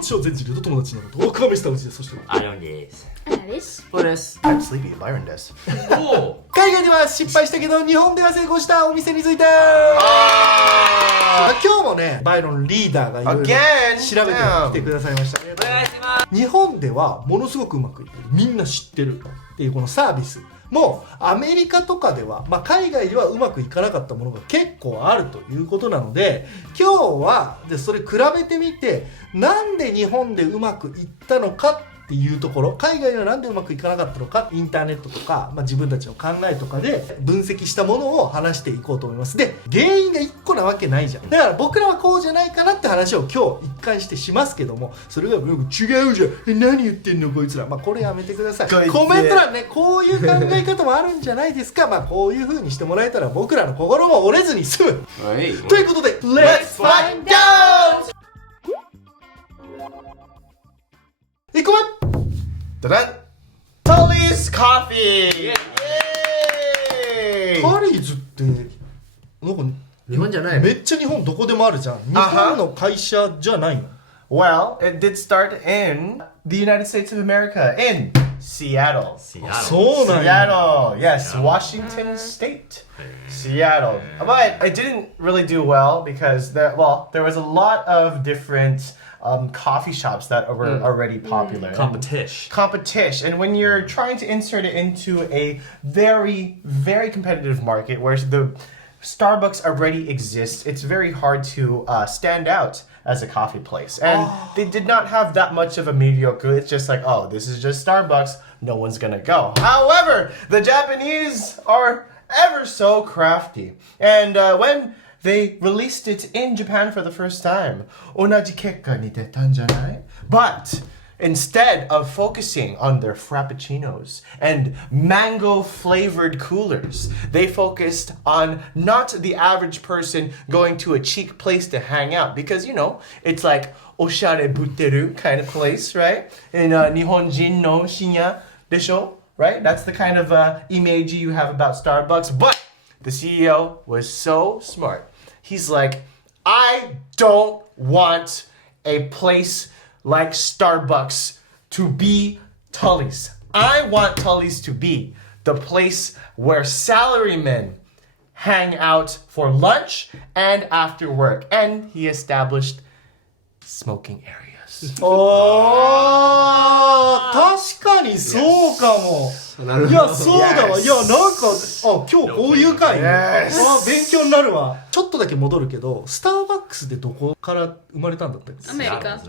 日常全人類と友達になると岡部したうちです。そしてアヨンです。アナです。そうです。I'm sleepy. Byron です。海外では失敗したけど日本では成功したお店について。今日もねバイロンリーダーがいろいろ調べてきてくださいました。お願いします。日本ではものすごくうまくいってる、みんな知ってるっていうこのサービスもうアメリカとかでは、海外ではうまくいかなかったものが結構あるということなので、今日はそれ比べてみてなんで日本でうまくいったのかっていうところ、海外ではなんでうまくいかなかったのか、インターネットとか、自分たちの考えとかで分析したものを話していこうと思います。で、原因が1個なわけないじゃん。だから僕らはこうじゃないかなって話を今日一貫してしますけども、それが違うじゃん、何言ってんのこいつら、これやめてください。コメント欄ね、こういう考え方もあるんじゃないですか。こういう風にしてもらえたら僕らの心も折れずに済む。はい。ということで Let's find out! 1個目ダダン Tully's Coffee! タリーズってなんか日本じゃないめっちゃ日本どこでもあるじゃん。日本の会社じゃないの？ Well, it did start in the United States of America, in Seattle. そうなんや。 Seattle, yes, Washington State. Seattle. But it didn't really do well because there was a lot of different coffee shops that were already popular. Competition. And when you're trying to insert it into a very, very competitive market where the Starbucks already exists, it's very hard to stand out as a coffee place. And they did not have that much of a mediocre. It's just like, oh, this is just Starbucks. No one's gonna go. However, the Japanese are ever so crafty. And when they released it in Japan for the first time, 同じ結果に出たんじゃない? But instead of focusing on their frappuccinos and mango flavored coolers, they focused on not the average person going to a cheap place to hang out because, you know, it's like oshare butteru kind of place, right? In Nihonjin no shinya desho, right? That's the kind of image you have about Starbucks. But the CEO was so smart. He's like, I don't want a place like Starbucks to be Tully's. I want Tully's to be the place where salarymen hang out for lunch and after work. And he established smoking areas. 確かにそうかも。いやそうだわ。いやなんか今日こういう回勉強になるわ。ちょっとだけ戻るけど、スターバックスでどこから生まれたんだったっけ？アメリカ。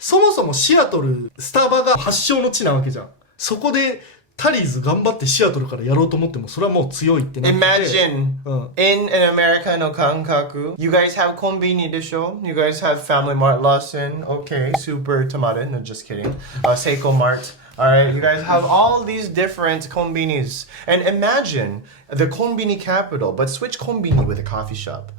そもそもシアトルスタバが発祥の地なわけじゃん。そこでタリーズ頑張ってシアトルからやろうと思ってもそれはもう強いってなってて。 Imagine in an America no kankaku, you guys have konbini desho? You guys have Family Mart, Lawson, okay, Super Tamada, no just kidding, Seiko Mart. Alright, you guys have all these different konbinis. And imagine the konbini capital, but switch konbini with a coffee shop.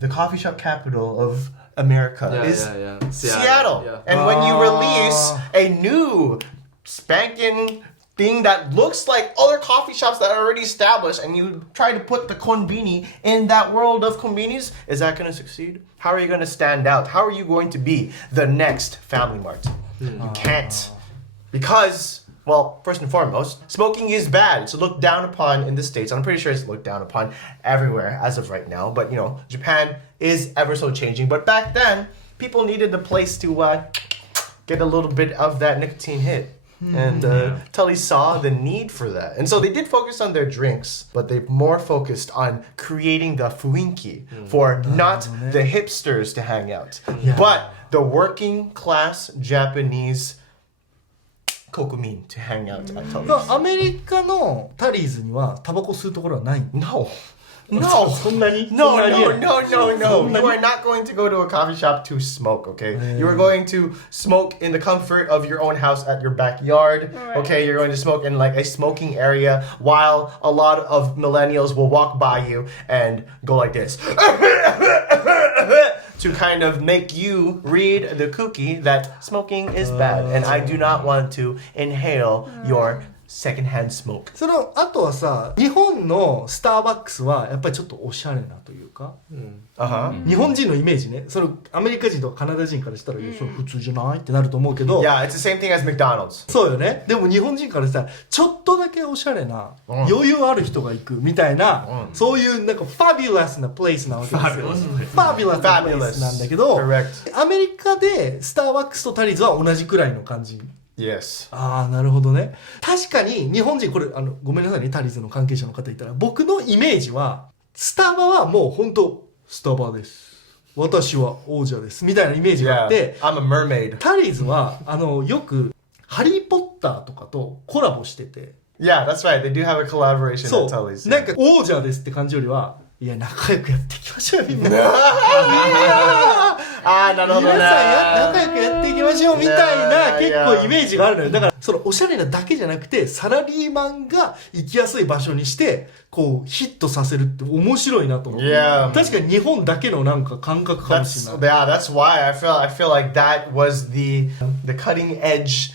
The coffee shop capital of America is Seattle. Yeah. And when you release a new spanking thing that looks like other coffee shops that are already established and you try to put the konbini in that world of konbinis, is that going to succeed? How are you going to stand out? How are you going to be the next Family Mart? You can't. Because, well, first and foremost, smoking is bad. It's looked down upon in the States. I'm pretty sure it's looked down upon everywhere as of right now. But, you know, Japan is ever so changing. But back then, people needed the place to get a little bit of that nicotine hit. And Tully saw the need for that. And so they did focus on their drinks, but they more focused on creating the fuinki for not the hipsters to hang out, but the working class Japanese kokumin to hang out at Tully's. アメリカのタリーズにはタバコ吸うところはない。 No. そんなに No. You are not going to go to a coffee shop to smoke, okay? You are going to smoke in the comfort of your own house at your backyard, okay? You're going to smoke in like a smoking area while a lot of millennials will walk by you and go like this. To kind of make you read the cookie that smoking is bad. And I do not want to inhale your secondhand smoke. あとはさ、日本のスターバックスはやっぱりちょっとおしゃれなというか、日本人のイメージね、アメリカ人とかカナダ人からしたら、いやそれ普通じゃないってなると思うけど、Yeah, it's the same thing as McDonald's. そうよね。でも日本人からしたらちょっとだけおしゃれな、余裕ある人が行くみたいな、そういうなんかファビュラスなプレイスなわけですよ。ファビュラスなプレイスなんだけど、アメリカでスターバックスとタリーズは同じくらいの感じ。Yes. ああ、なるほどね。確かに日本人、これごめんなさいね、タリーズの関係者の方いたら、僕のイメージはスタバはもう本当スタバです、私は王者ですみたいなイメージがあって、I'm a mermaid. タリーズはよくハリーポッターとかとコラボしてて、Yeah, that's right. They do have a collaboration そ at Tully's. う、なんか王者ですって感じよりは、いや仲良くやっていきましょうみんな皆なるほどね。さん仲良くやっていきましょうみたいな結構イメージがあるのよ。だからおしゃれなだけじゃなくて、サラリーマンが行きやすい場所にしてこうヒットさせるって面白いなと思う。確かに日本だけのなんか感覚かもしれない。That's why I feel like that was the cutting edge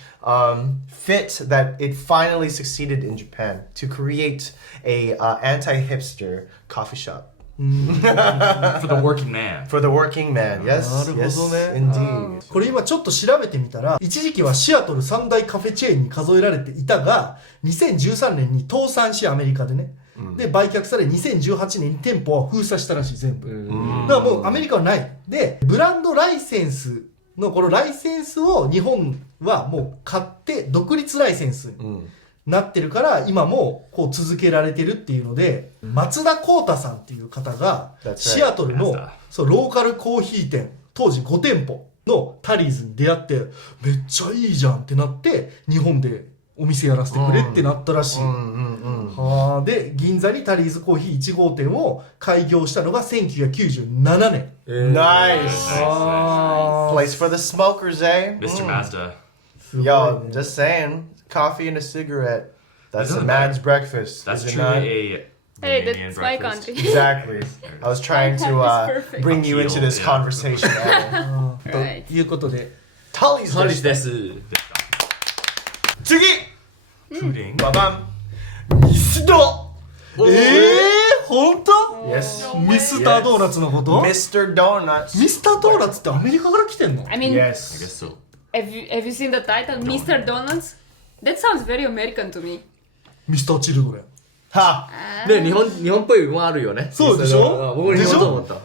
fit that it finally succeeded in Japan to create a anti-hipster coffee shop. For the working man. For the working man, yes, なるほどね。 yes, indeed. これ今ちょっと調べてみたら、一時期はシアトル三大カフェチェーンに数えられていたが、2013年に倒産しアメリカでね、で売却され2018年に店舗は封鎖したらしい、全部。だからもうアメリカはない。でブランドライセンスのこのライセンスを日本はもう買って独立ライセンスになってるから、今もこう続けられてるっていうので、松田光太さんっていう方がシアトルのそうローカルコーヒー店、当時5店舗のタリーズに出会って、めっちゃいいじゃんってなって日本でお店やらせてくれってなったらしい。はで銀座にタリーズコーヒー1号店を開業したのが1997年。Nice. Place for the smokers, eh? Mr. Mazda. Yo, just saying. Coffee and a cigarette. That's a man's breakfast. That's is it truly not? a Hey, Romanian that's my breakfast. country. Exactly. I was trying to perfect. bring you into this conversation. ということで Tully's そうですです。次プーディング。ババンミスド本当 Yes ミスタードーナツのこと？ Mr. Donuts ミスタードーナツってアメリカから来てんの？ I mean, I guess Yes so. have you seen the title, Mr. Donuts? That sounds very American to me. ミスターチルドレン。はで日本っぽいもあるよね。そうでしょ？僕も日本と思った。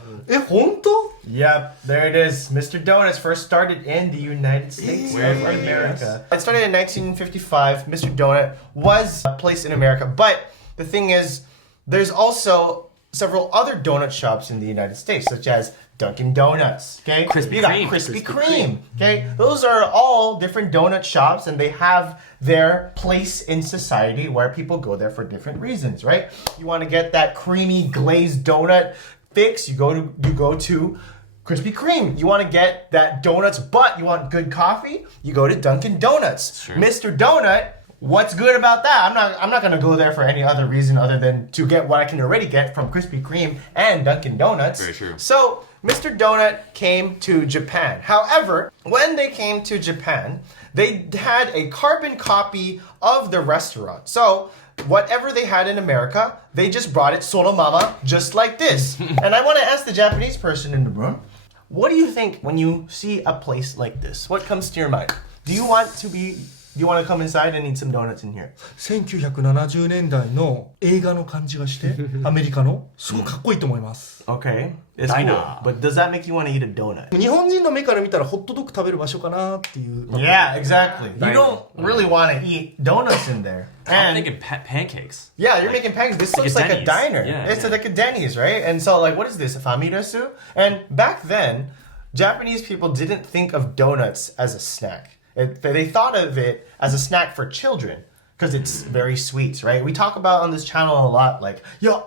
本当？ Yep, there it is. Mr. Donuts first started in the United States of America. It started in 1955. Mr. Donut was placed in America, but the thing is, there's also several other donut shops in the United States, such as Dunkin' Donuts. Okay, Krispy you got Kreme. Krispy Kreme. Okay, those are all different donut shops, and they have their place in society where people go there for different reasons, right? You want to get that creamy glazed donut fix, you go to Krispy Kreme. You want to get that donuts, but you want good coffee, you go to Dunkin' Donuts. Sure. Mr. Donut, what's good about that? I'm not gonna go there for any other reason other than to get what I can already get from Krispy Kreme and Dunkin' Donuts. Very true. So Mr. Donut came to Japan. However, when they came to Japan, they had a carbon copy of the restaurant. So whatever they had in America, they just brought it solo mama, just like this. And I want to ask the Japanese person in the room, what do you think when you see a place like this? What comes to your mind? Do you want to come inside and eat some donuts in here? 1970年代の映画の感じがして、アメリカのすごくかっこいいと思います。 Okay, it's Diner. cool. But does that make you want to eat a donut? 日本人の目から見たらホットドッグ食べる場所かなっていう。 Yeah, exactly. You don't really want to eat donuts in there. I'm And thinking pancakes. yeah, you're making pancakes. This Like looks a like a Denny's. diner. Yeah, It's yeah. like a Denny's, right? And so, like, what is this? A famirasu? And back then, Japanese people didn't think of donuts as a snack. They thought of it as a snack for children because it's very sweet, right? We talk about on this channel a lot, like, yeah,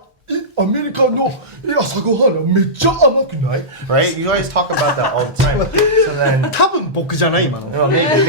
アメリカの朝ごはんめっちゃ甘くない? Right? You always talk about that all the time. So then, 多分僕じゃない今の。 Well, maybe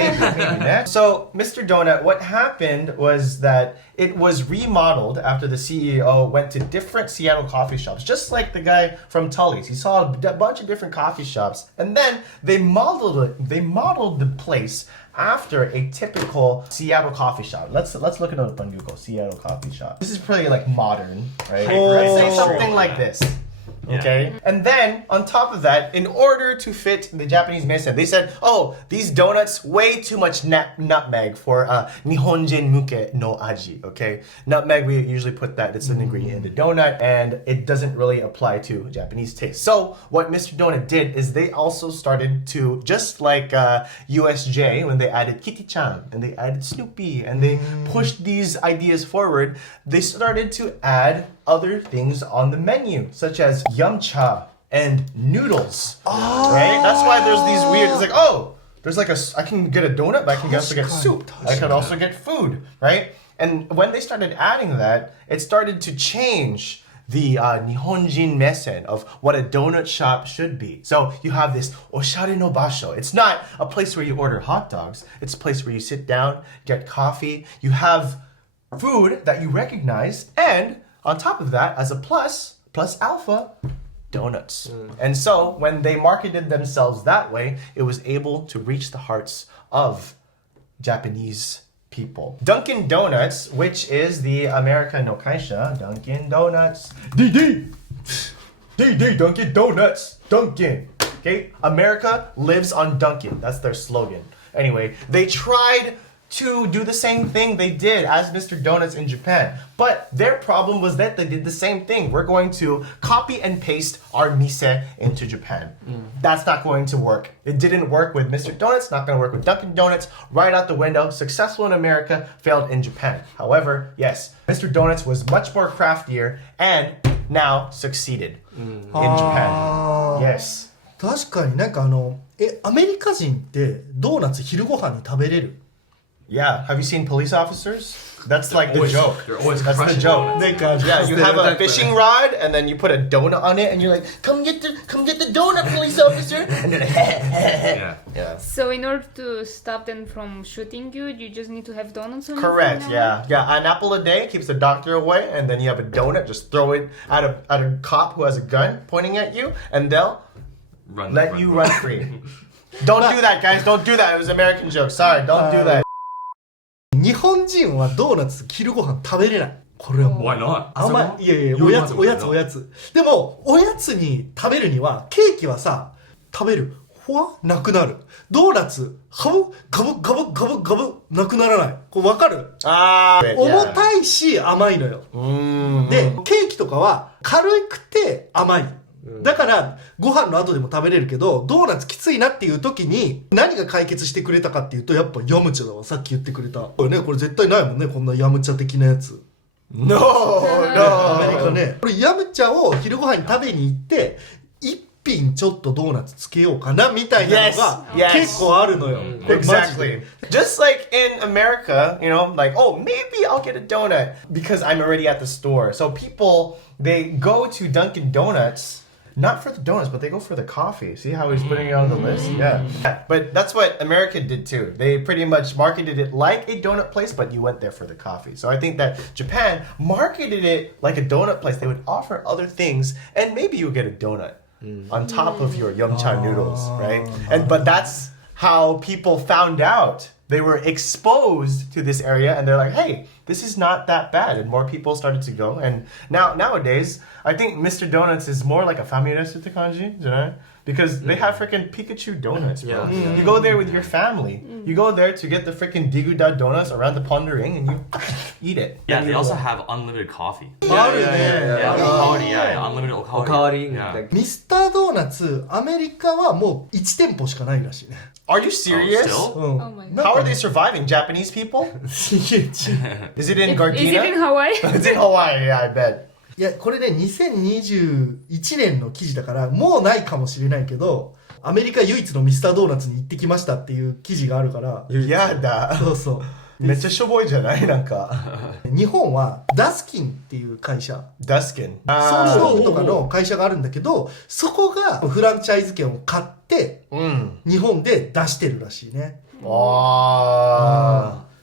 that. So, Mr. Donut, what happened was that it was remodeled after the CEO went to different Seattle coffee shops, just like the guy from Tully's. He saw a bunch of different coffee shops, and then they modeled it. They modeled the place after a typical Seattle coffee shop. Let's look it up on Google. Seattle coffee shop. This is pretty like modern, right? Let's say something like this. Okay. And then on top of that, in order to fit the Japanese mesen, they said, "Oh, these donuts way too much nutmeg for Nihonjin muke no aji." Okay, nutmeg, we usually put that. It's an ingredient in the donut, and it doesn't really apply to Japanese taste. So what Mr. Donut did is they also started to, just like USJ when they added Kitty-chan and they added Snoopy and they pushed these ideas forward, they started to add other things on the menu, such as yumcha and noodles. Right? That's why there's these weird, it's like, oh, there's like I can get a donut, but I can also get soup. I can also get food, right? And when they started adding that, it started to change the Nihonjin mesen of what a donut shop should be. So you have this oshare no basho. It's not a place where you order hot dogs. It's a place where you sit down, get coffee. You have food that you recognize, and on top of that, as a plus alpha, donuts. And so when they marketed themselves that way, it was able to reach the hearts of Japanese people. Dunkin' Donuts, which is the American no kaisha, Dunkin' Donuts, DD, Dunkin' Donuts, Dunkin'. Okay, America lives on Dunkin'. That's their slogan. Anyway, they tried to do the same thing they did as Mr. Donuts in Japan. But their problem was that they did the same thing. We're going to copy and paste our mise into Japan. That's not going to work. It didn't work with Mr. Donuts, not going to work with Dunkin' Donuts. Right out the window, successful in America, failed in Japan. However, yes, Mr. Donuts was much more craftier and now succeeded in Japan. Yes. 確かになんかアメリカ人ってドーナツ昼ご飯に食べれる Yeah, have you seen police officers? That's like the joke. They're always That's the crushing joke. donuts. Yeah, you have a fishing rod and then you put a donut on it and you're like, come get the donut, police officer. And then Yeah. So in order to stop them from shooting you, you just need to have donuts on you Correct, from now on? yeah. An apple a day keeps the doctor away, and then you have a donut, just throw it at a cop who has a gun pointing at you, and they'll let you run free. Don't do that, guys. Don't do that. It was an American joke. Sorry, don't do that. 日本人はドーナツ昼ご飯食べれないこれはもう Why not? 甘いいやいやおやつでもおやつに食べるにはケーキはさ食べるほわなくなるドーナツガブガブなくならないこれ分かる重たいし甘いのよでケーキとかは軽くて甘いだからご飯の後でも食べれるけどドーナツきついなっていう時に何が解決してくれたかっていうとやっぱヤムチャだわさっき言ってくれたこれねこれ絶対ないもんねこんなヤムチャ的なやつ No アメリカねこれヤムチャを昼ご飯に食べに行って一品ちょっとドーナツつけようかなみたいなのが結構あるのよ Exactly. Just like in America, you know, like, oh, maybe I'll get a donut because I'm already at the store. So people, they go to Dunkin' Donuts not for the donuts, but they go for the coffee. See how he's putting it on the list? Yeah. But that's what America did too. They pretty much marketed it like a donut place, but you went there for the coffee. So I think that Japan marketed it like a donut place. They would offer other things, and maybe you would get a donut on top of your yumcha noodles, right? But that's how people found out. They were exposed to this area and they're like, hey, this is not that bad. And more people started to go. And nowadays, I think Mr. Donuts is more like a famiresu te kanji, right? Because they have freaking Pikachu donuts, bro. Yeah. You go there with your family. You go there to get the freaking Diguda donuts around the Ponder Ring and you eat it. Yeah, they also have unlimited coffee. あるね Yeah, okawari, yeah, unlimited お okawari. かわり Yeah. ミスタードーナツアメリカはもう1店舗しかないらしいね Are you serious? still? うん Oh my god. なん How か are ね they surviving? Japanese people? いや違う Is it in Is Gardena? it in Hawaii? It's in Hawaii, yeah, I bet. いやこれね2021年の記事だからもうないかもしれないけどアメリカ唯一のミスタードーナツに行ってきましたっていう記事があるからやだ。そうそうめっちゃしょぼいじゃないなんか。日本はダスキンっていう会社、ダスキン。ソウルソープとかの会社があるんだけど、そこがフランチャイズ権を買って日本で出してるらしいね。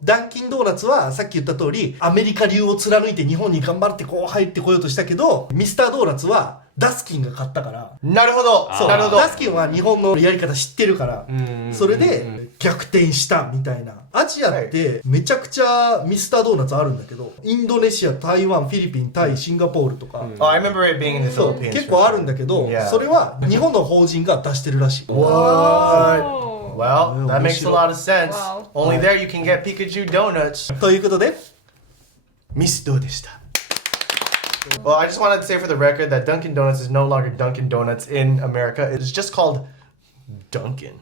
ダンキンドーナツはさっき言った通りアメリカ流を貫いて日本に頑張ってこう入ってこようとしたけど、ミスタードーナツはダスキンが買ったから、なるほど。そう、なるほど。ダスキンは日本のやり方知ってるから、それで逆転したみたいな。アジアってめちゃくちゃミスタードーナツあるんだけど、インドネシア、台湾、フィリピン、タイ、シンガポールとか、Oh, I remember it being in the そう Philippines. 結構あるんだけど、それは日本の法人が出してるらしい。 What? Well, that makes a lot of sense. Wow. Only there you can get Pikachu donuts. ということで、ミスどうでした? Well, I just wanted to say for the record that Dunkin' Donuts is no longer Dunkin' Donuts in America. It's just called Dunkin'.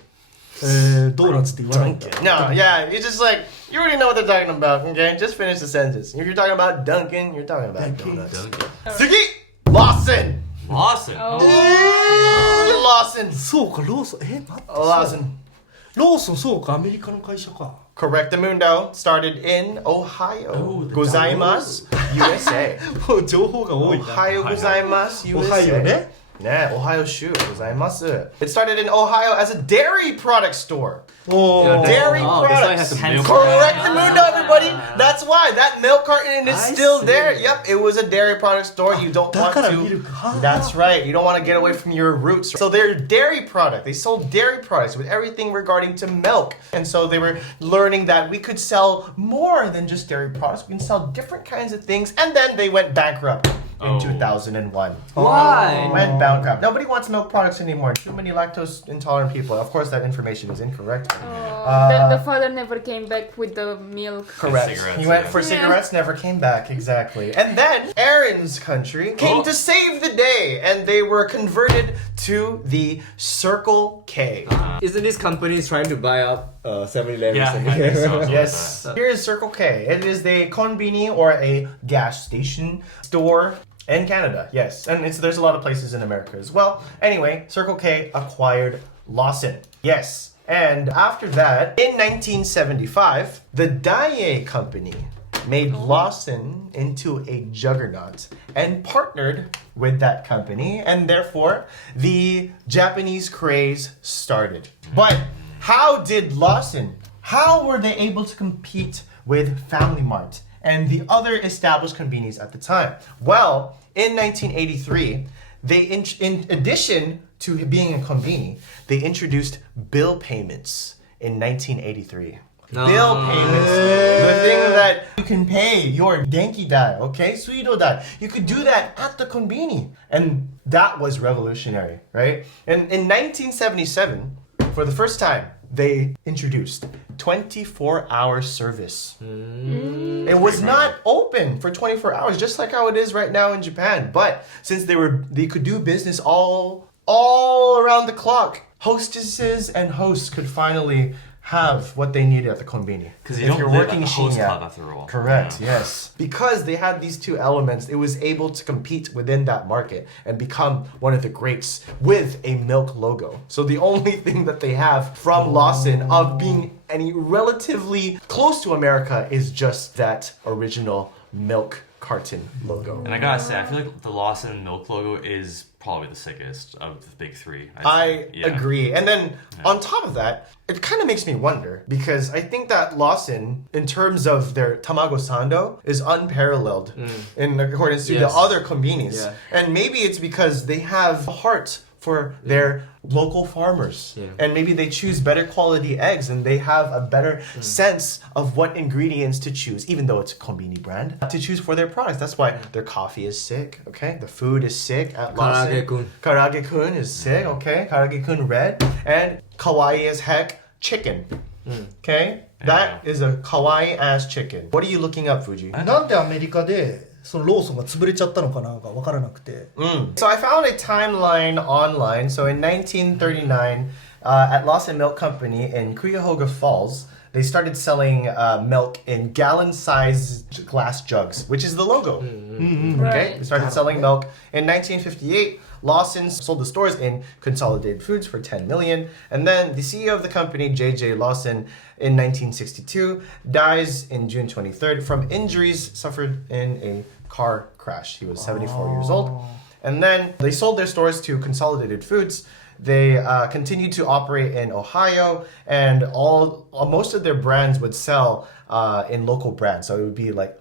ドーナツって言わないんだ。 No, yeah, it's just like, you already know what they're talking about, okay? Just finish the sentence. If you're talking about Dunkin', you're talking about donuts. Sugi! Lawson! Lawson. Lawson! そうか、ローソン、待って。 Lawson. ローソン、そうか、アメリカの会社か。 Correctamundo started in Ohio. Gozaimasu, USA. もう情報が多いな。 Ohio gozaimasu, オハイオ USA. ね。 Yeah, Ohio Shu gozaimasu. It started in Ohio as a dairy product store. おー Dairy that's why it has products. some milk. Correctamundo, everybody. That's why that milk carton is still there. Yep, it was a dairy product store. You don't want だから to. ミルク。That's right. You don't want to get away from your roots. So they're dairy product. They sold dairy products with everything regarding to milk. And so they were learning that we could sell more than just dairy products. We can sell different kinds of things. And then they went bankrupt in 2001. Why? Went bankrupt. Nobody wants milk products anymore. Too many lactose intolerant people. Of course, that information is incorrect. The father never came back with the milk. Correct. Cigarettes, He went yeah. for cigarettes, never came back. Exactly. And then Aaron's country came to save the day, and they were converted to the Circle K. Isn't this company trying to buy up 7-Eleven? Yeah, I think so. Something like Yes. that. Here is Circle K. It is the konbini or a gas station store in Canada. Yes. And there's a lot of places in America as well. Anyway, Circle K acquired Lawson. Yes. And after that, in 1975, the Daiei Company made Lawson into a juggernaut and partnered with that company, and therefore the Japanese craze started. But how did how were they able to compete with Family Mart and the other established convenience at the time? Well, in 1983, they in addition to being a conveni, they introduced bill payments in 1983. Bill payments, the thing that you can pay your denki dai, okay, suido dai. You could do that at the conveni, and that was revolutionary, right? And in 1977, for the first time, they introduced 24-hour service. It was not open for 24 hours, just like how it is right now in Japan. But since they could do business all around the clock, hostesses and hosts could finally have what they needed at the konbini. Because you don't live at the host club after all. Correct, yes. Because they had these two elements, it was able to compete within that market and become one of the greats with a milk logo. So the only thing that they have from Lawson of being any relatively close to America is just that original milk carton logo. And I gotta say, I feel like the Lawson milk logo is probably the sickest of the big three. I agree. And then on top of that, it kind of makes me wonder because I think that Lawson, in terms of their tamago sando, is unparalleled in accordance to the other konbinis. Yeah. And maybe it's because they have a heart for their local farmers. Yeah. And maybe they choose better quality eggs and they have a better sense of what ingredients to choose, even though it's a konbini brand, to choose for their products. That's why their coffee is sick, okay? The food is sick at Lawson. Karage-kun. Karage-kun is sick, okay? Karage-kun red. And kawaii as heck chicken. Okay? That is a kawaii ass chicken. What are you looking up, Fuji? なんでアメリカでそのローソンが潰れちゃったのかなんか分からなくて。 So I found a timeline online. So in 1939, at Lawson Milk Company in Cuyahoga Falls, they started selling milk in gallon-sized glass jugs, which is the logo. Okay? They started selling milk. In 1958, Lawson sold the stores in Consolidated Foods for $10 million. And then the CEO of the company, J.J. Lawson, in 1962, dies in June 23rd from injuries suffered in a car crash. He was 74 years old. And then they sold their stores to Consolidated Foods. They continued to operate in Ohio, and most of their brands would sell in local brands. So it would be like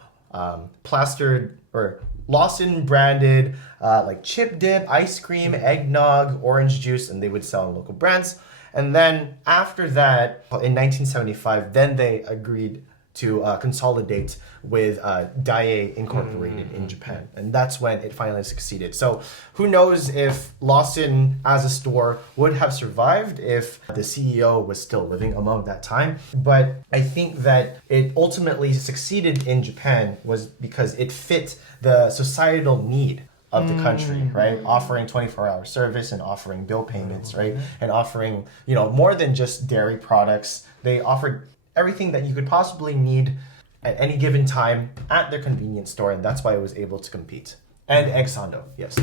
plastered or Lawson branded like chip dip, ice cream, eggnog, orange juice, and they would sell in local brands. And then after that, in 1975, then they agreed to consolidate with Daiei Incorporated in Japan. And that's when it finally succeeded. So who knows if Lawson as a store would have survived if the CEO was still living among that time. But I think that it ultimately succeeded in Japan was because it fit the societal need of the country, right? Offering 24-hour service and offering bill payments, right? And offering, more than just dairy products. They offered everything that you could possibly need at any given time at their convenience store, and that's why it was able to compete. And egg sando, yes.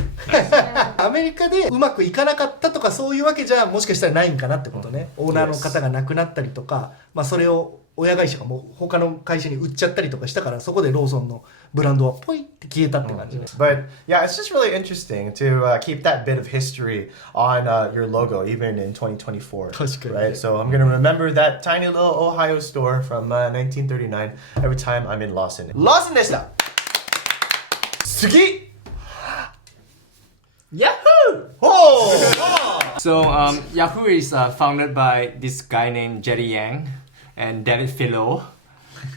アメリカでうまくいかなかったとかそういうわけじゃもしかしたらないんかなってことね。オーナーの方が亡くなったりとか、それを親会社がもう他の会社に売っちゃったりとかしたから、そこでローソンのブランドはポイって消えたって感じね。But yeah, it's just really interesting to keep that bit of history on your logo, even in 2024. 確かに。 Right? So I'm gonna remember that tiny little Ohio store from 1939 every time I'm in Lawson. Lawson でした。次。Yahoo! Oh! So Yahoo is founded by this guy named Jerry Yang and David Filo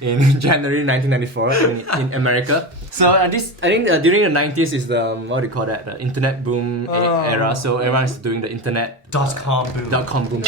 in January 1994 in America. So I think during the 90s is the what do you call that, the internet boom era. So everyone is doing the internet .com boom. boom.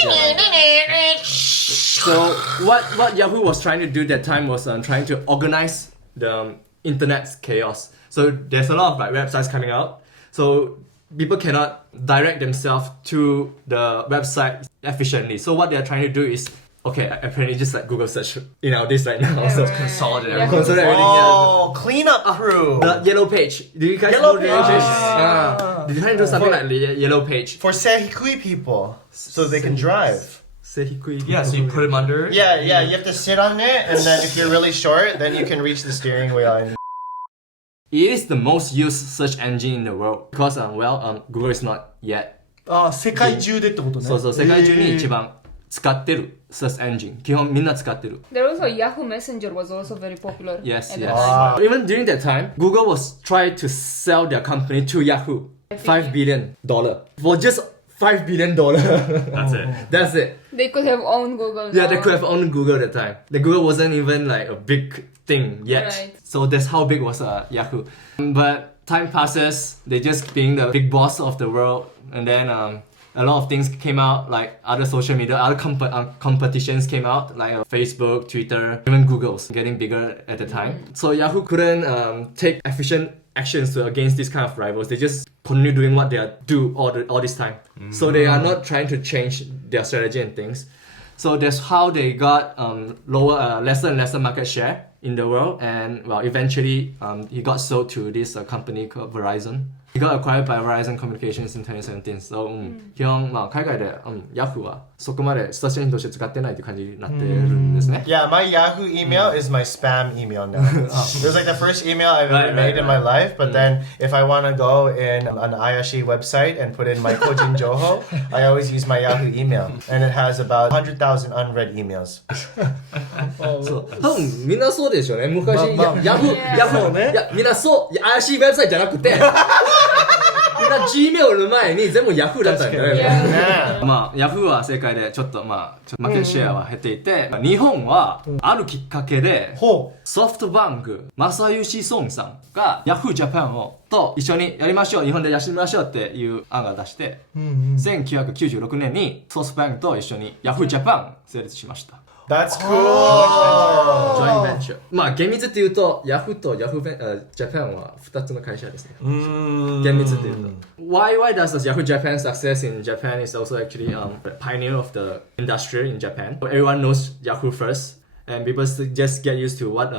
So what Yahoo was trying to do that time was trying to organize the internet's chaos. So there's a lot of websites coming out. So people cannot direct themselves to the website efficiently. So what they're trying to do is, apparently just like Google search, this right now. So Consolidate Yeah. everything. consider everything. Oh, cleanup crew. The yellow page. Do you guys Yellow know the yellow page. page? They're trying to do something like the yellow page. For Sehikui people, so they can drive. Yeah, so you put them under. Yeah, you have to sit on it, and then if you're really short, then you can reach the steering wheel. And It is the most used search engine in the world because Google is not yet. 世界中でってことね。そうそう、世界中に一番使ってる search engine。基本みんな使ってる。There also Yahoo Messenger was also very popular. Yes, at the yes. time. Even during that time, Google was trying to sell their company to Yahoo. $5 billion. For just $5 billion. That's it. That's it. They could have owned Google. Yeah, now. they could have owned Google at the time. The Google wasn't even like a big thing yet. Right. So that's how big was Yahoo. But time passes, they just being the big boss of the world, and then a lot of things came out, like other social media, other competitions came out, like Facebook, Twitter, even Google's getting bigger at the time. So Yahoo couldn't take efficient actions against these kind of rivals. They just continue doing what they do all this time. So they are not trying to change their strategy and things. So that's how they got lesser and lesser market share in the world, and eventually he got sold to this company called Verizon. He got acquired by Verizon Communications in 2017. So 基本海外でYahoo はそこまでスタジオとして使ってないという感じになってるんですね。yeah, my Yahoo email is my spam email now. It was like the first email I've ever made in my life, but then if I want to go in an Ayashi website and put in my Kojin Joho, I always use my Yahoo email, and it has about 100,000 unread emails. そう多分みんなそうでしょうね。昔そうね。いやみんなそう怪しいウェブサイトじゃなくてみんな Gmail の前に全部 Yahoo だったんだよね。 Yeah. Yahoo は世界でちょっとマーケットシェアは減っていて、日本はあるきっかけでソフトバンク正義孫さんが Yahoo Japan をと一緒にやりましょう、日本でやってみましょうっていう案が出して、1996年にソフトバンクと一緒に Yahoo Japan 成立しました。That's cool. Joint venture。厳密って言うと Yahoo と Yahoo Japan は2つの会社ですね。厳密って言うと。Why does Yahoo Japan success in Japan is also actually the pioneer of the industry in Japan. Everyone knows Yahoo first, and people just get used to what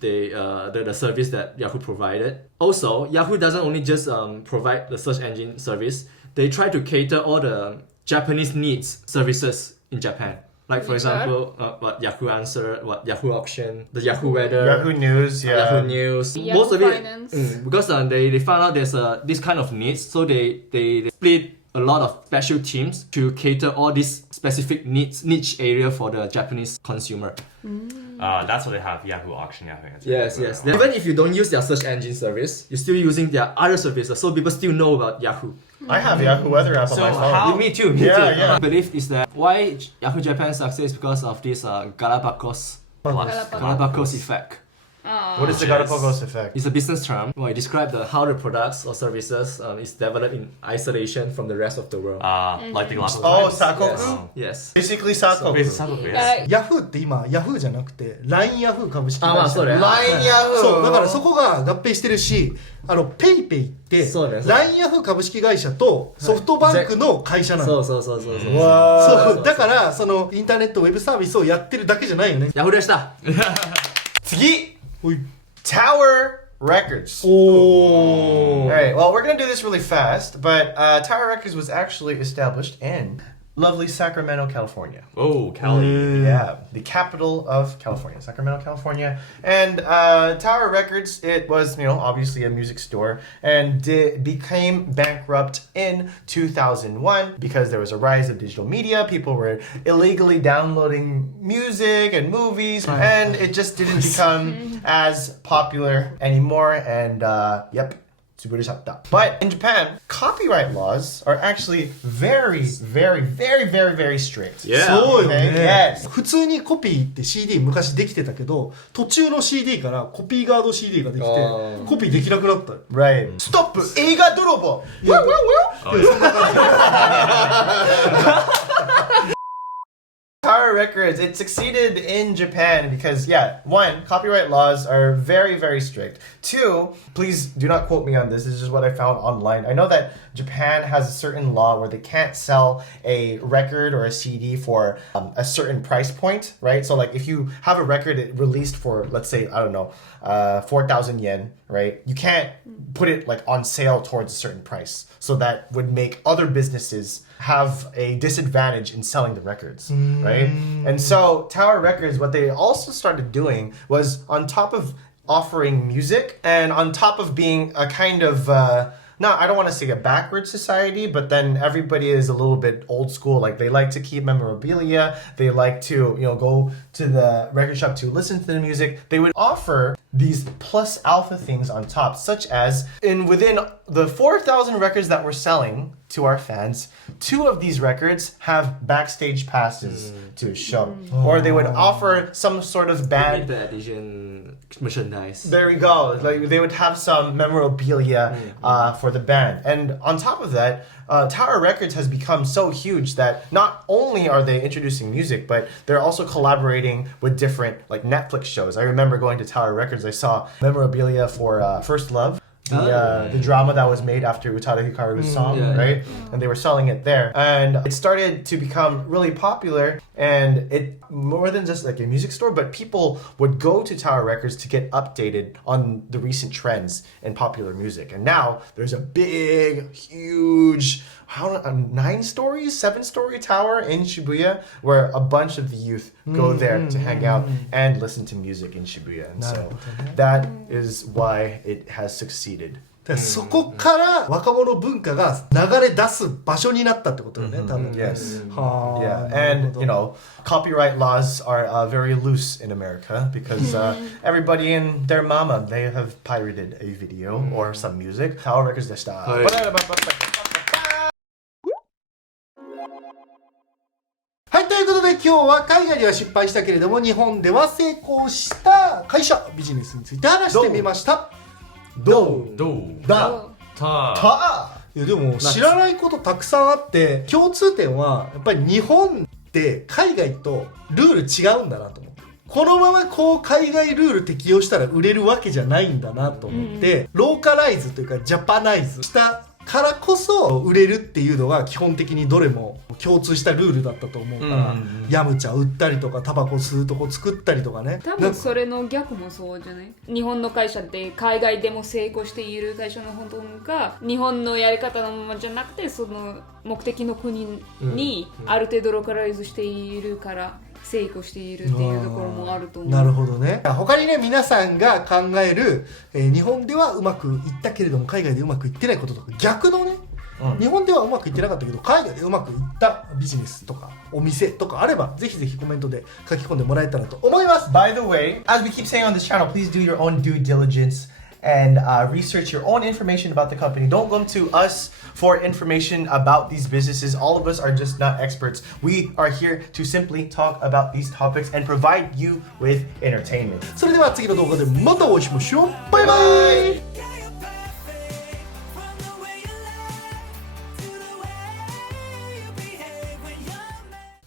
the service that Yahoo provided. Also, Yahoo doesn't only just provide the search engine service. They try to cater all the Japanese needs services in Japan. Like for example, what Yahoo Answer, what Yahoo Auction, the Yahoo Weather, Yahoo News, yeah. Yahoo News. Yahoo Most of it, Finance. because they found out there's this kind of needs, so they split a lot of special teams to cater all these specific niche area for the Japanese consumer. That's what they have, Yahoo Auction, Yahoo Answer. Yes. Even if you don't use their search engine service, you're still using their other services, so people still know about Yahoo. I have Yahoo Weather app on my phone. how- Me too. Yeah. I believe is that why Yahoo Japan success because of this Galapagos effect. What is the Galapagos effect? It's a business term where it describes how the products or services is developed in isolation from the rest of the world. Like the Galapagos. Oh, Islands. Sakoku? Yes. Basically Sakoku. Basically, yes.ヤフーって今ヤフーじゃなくて LINE ヤフー株式会社まあそうだよ LINE Yahoo! そうだからそこが合併してるしペイペイってそうだよ LINE ヤフー株式会社とソフトバンクの会社なの、そう。そうだからそのインターネットウェブサービスをやってるだけじゃないよね。ヤフーでした。次! おい Tower Records. お Alright, well, we're gonna do this really fast, but Tower Records was actually established in lovely Sacramento, California. Oh, Cali. Yeah, the capital of California, Sacramento, California. And Tower Records, it was, obviously a music store, and became bankrupt in 2001 because there was a rise of digital media. People were illegally downloading music and movies, and it just didn't become as popular anymore. And yep. But in Japan, copyright laws are actually very, very, very, very, very strict. Yeah. そうよ Okay, ね yes. 普通にコピーって CD 昔できてたけど途中の CD からコピーガード CD ができてコピーできなくなったよ Right. Stop! 映画泥棒! Tower Records, it succeeded in Japan because, one, copyright laws are very, very strict. Two, please do not quote me on this. This is just what I found online. I know that Japan has a certain law where they can't sell a record or a CD for a certain price point, right? So, like, if you have a record released for, let's say, 4,000 yen, right? You can't put it, like, on sale towards a certain price. So that would make other businesses have a disadvantage in selling the records, right? And so Tower Records, what they also started doing was on top of offering music and on top of being a kind of, I don't want to say a backward society, but then everybody is a little bit old school. Like they like to keep memorabilia. They like to, go to the record shop to listen to the music. They would offer these plus alpha things on top, such as within the 4,000 records that we're selling to our fans, 2 of these records have backstage passes to a show. Or they would offer some sort of band Limited edition merchandise. There we go. Like they would have some memorabilia for the band. And on top of that, Tower Records has become so huge that not only are they introducing music, but they're also collaborating with different like Netflix shows. I remember going to Tower Records. I saw memorabilia for First Love. The drama that was made after Utada Hikaru's song, right? And they were selling it there. And it started to become really popular, and it more than just like a music store, but people would go to Tower Records to get updated on the recent trends in popular music. And now there's a big, huge, 9-story, 7-story tower in Shibuya where a bunch of the youth go there to hang out and listen to music in Shibuya. And so that is why it has succeeded. そこから若者文化が流れ出す場所になったってことよね、多分。 Yes. はあ、 Yeah, なる and ほど。 copyright laws are very loose in America because everybody and their mama, they have pirated a video or some music. Tower Records でした。はい、ということで今日は海外では失敗したけれども日本では成功した会社ビジネスについて話してみました。どう Ta. いやでも知らないことたくさんあって共通点はやっぱり日本って海外とルール違うんだなと思って、このままこう海外ルール適用したら売れるわけじゃないんだなと思って、ローカライズというかジャパナイズしたからこそ売れるっていうのが基本的にどれも共通したルールだったと思うから、ヤムチャ売ったりとかタバコ吸うとこ作ったりとかね。多分それの逆もそうじゃない？日本の会社って海外でも成功している会社の本当が日本のやり方のままじゃなくて、その目的の国にある程度ローカライズしているから成功しているっていうところもあると思う。なるほどね。他にね、皆さんが考える、日本ではうまくいったけれども海外でうまくいってないこととか、逆のね、日本ではうまくいってなかったけど海外でうまくいったビジネスとかお店とかあれば、ぜひぜひコメントで書き込んでもらえたらと思います。 By the way, as we keep saying on this channel, please do your own due diligence and research your own information about the company. Don't come to us for information about these businesses. All of us are just not experts. We are here to simply talk about these topics and provide you with entertainment. それでは次の動画でまたお会いしましょう。バイバイ。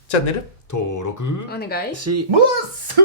チャンネル登録お願い。します。